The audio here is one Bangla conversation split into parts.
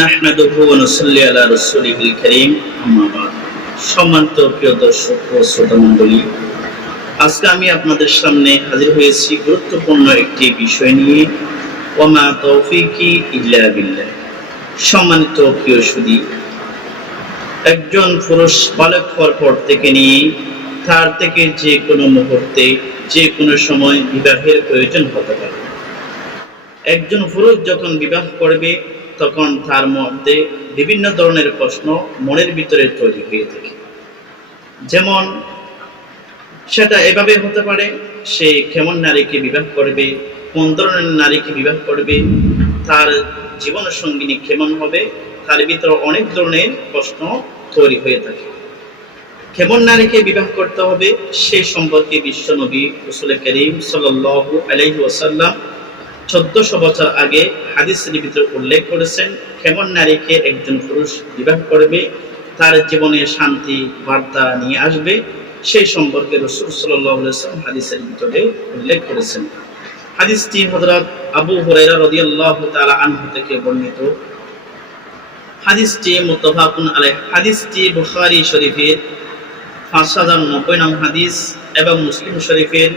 নাহমাদুহু ওয়া নুসাল্লি আলা রাসূলিল কারীম আম্মা বাদ। সম্মানিত প্রিয় দর্শক ও শ্রোতা মণ্ডলী, আজকে আমি আপনাদের সামনে হাজির হয়েছি গুরুত্বপূর্ণ একটি বিষয় নিয়ে। ওয়া মা তাওফীকি ইল্লা বিল্লাহ। সম্মানিত প্রিয় সুধী, একজন পুরুষ বালক হওয়ার পর থেকে নিয়ে তার থেকে যে কোনো মুহূর্তে যে কোনো সময় বিবাহের প্রয়োজন হতে পারে। একজন পুরুষ যখন বিবাহ করবে তখন তার মধ্যে বিভিন্ন ধরনের প্রশ্ন মনের ভিতরে তৈরি হয়ে থাকে। যেমন সেটা এভাবে হতে পারে, সে কেমন নারীকে বিবাহ করবে, কোন ধরনের নারীকে বিবাহ করবে, তার জীবন সঙ্গিনী কেমন হবে, তার ভিতরে অনেক ধরনের প্রশ্ন তৈরি হয়ে থাকে। কেমন নারীকে বিবাহ করতে হবে সেই সম্পর্কে বিশ্বনবী রাসূল করিম সাল্লাল্লাহু আলাইহি ওয়াসাল্লাম 1400 বছর আগে হাদিসের ভিতরে উল্লেখ করেছেন। কেমন নারীকে একজন পুরুষ বিবাহ করবে, তার জীবনে শান্তি বার্তা নিয়ে আসবে, সেই সম্পর্কে রাসূল সাল্লাল্লাহু আলাইহি ওয়াসাল্লাম হাদিসের ভিতরে উল্লেখ করেছেন। হাদিসটি হযরত আবু হুরায়রা রাদিয়াল্লাহু তাআলা আনহু থেকে বর্ণিত। হাদিসটি মুত্তাফাকুন আলাইহি। হাদিসটি বুখারী শরীফের 5090 নং হাদিস এবং মুসলিম শরীফের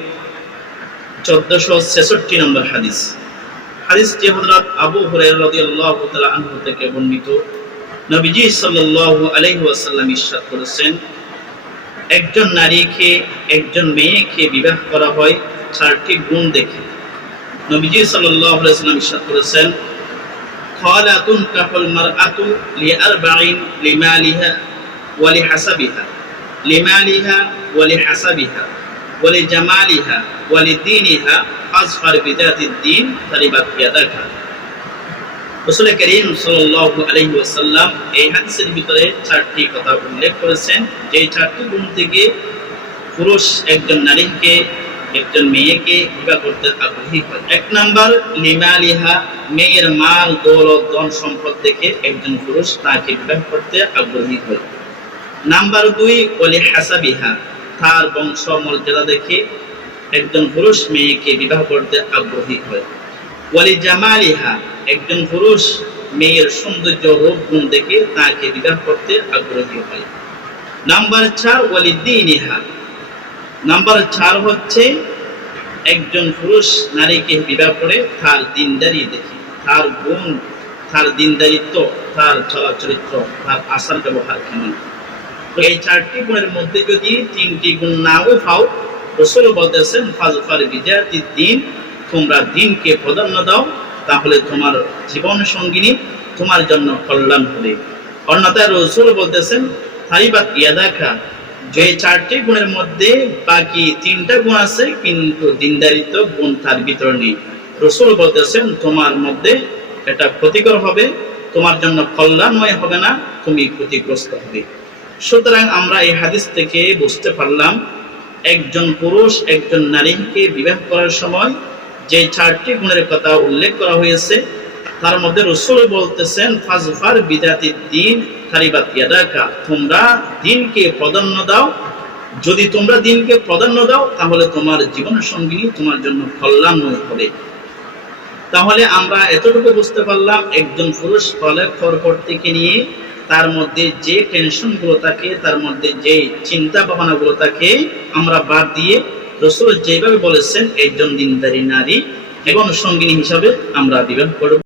1466 নম্বর হাদিস। হাদিসটি হযরত আবু হুরায়রা রাদিয়াল্লাহু তাআলা আনহু থেকে বর্ণিত। নবীজি সাল্লাল্লাহু আলাইহি ওয়াসাল্লাম ইরশাদ করেছেন, একজন নারীকে একজন মেয়েকে বিবাহ করা হয় চারটি গুণ দেখে। নবীজি সাল্লাল্লাহু আলাইহি ওয়াসাল্লাম ইরশাদ করেছেন, খালাতুন কাফাল মারআতু লিআরবাইন লিমালিহা ওয়া লিহাসাবিহা লিমালিহা ওয়া লিহাসাবিহা ওয়া লিজামালিহা ওয়া লিদীনিহা ফাজফার বিযাতিদ দ্বীন তারিবাত ইয়াদাকা। রাসূল করিম সাল্লাল্লাহু আলাইহি ওয়াসাল্লাম এই হাদিসের ভিতরে চারটি কথা উল্লেখ করেছেন, যে চারটি গুণ থেকে পুরুষ একজন নারীকে একজন মেয়েকে বিবাহ করতে আগ্রহী হয়। এক নাম্বার লিমালিহা, মেয়ের মাল দৌলত ধন সম্পদ দেখে একজন পুরুষ তাকে বিবাহ করতে আগ্রহী হয়। নাম্বার 2 ওয়ালি হাসাবিহা, তার বংশ মর্যাদা দেখে একজন পুরুষ মেয়েকে বিবাহ করতে আগ্রহী হয়। ওয়ালি জামালিহা, একজন পুরুষ মেয়ের সৌন্দর্য রূপ গুণ দেখে তাকে বিবাহ করতে আগ্রহী হয়। নাম্বার 4 ওয়ালি দীনিহা, নাম্বার 4 হচ্ছে একজন পুরুষ নারীকে বিবাহ করে তার দিনদারি দেখে, তার গুণ, তার দিনদারিত্ব, তার চলাচরিত্র, তার আচার ব্যবহার কেমন। তো এই চারটি গুণের মধ্যে যদি 3টি গুণ নাও পাও, রাসূল বলতেছেন ফাজফার বিযাতিদ দ্বীন, তোমরা দ্বীনকে প্রাধান্য দাও, তাহলে তোমার জীবন সঙ্গিনী তোমার জন্য কল্যাণ হবে। অন্যথায় রাসূল বলতেছেন তারিবাত ইয়াদাকা, যে 4টি গুণের মধ্যে বাকি 3টা গুণ আছে কিন্তু দিনদারিত্ব গুণ তার ভিতরে নেই, রাসূল বলতেছেন তোমার মধ্যে এটা ক্ষতিকর হবে, তোমার জন্য কল্যাণময় হবে না, তুমি ক্ষতিগ্রস্ত হবে। সুতরাং আমরা এই হাদিস থেকে বুঝতে পারলাম, একজন পুরুষ একজন নারীকে বিবাহ করার সময় যে 4টি গুণের কথা উল্লেখ করা হয়েছে তার মধ্যে রাসূল বলতেছেন ফাজফার বিযাতিদ দ্বীন তারিবাত ইয়াদাকা, তোমরা দ্বীনকে প্রাধান্য দাও। যদি তোমরা দ্বীনকে প্রাধান্য দাও তাহলে তোমার জীবন সঙ্গিনী তোমার জন্য কল্যাণময় হবে। তাহলে আমরা এতটুকু বুঝতে পারলাম, একজন পুরুষ বালেগ হওয়ার পর থেকে নিয়ে তার মধ্যে যে টেনশনগুলো থাকে, তার মধ্যে যে চিন্তা ভাবনাগুলো থাকে, আমরা বাদ দিয়ে রাসূল যেভাবে বলেছেন একজন দিনদারি নারী এবং সঙ্গিনী হিসাবে আমরা বিবাহ করব।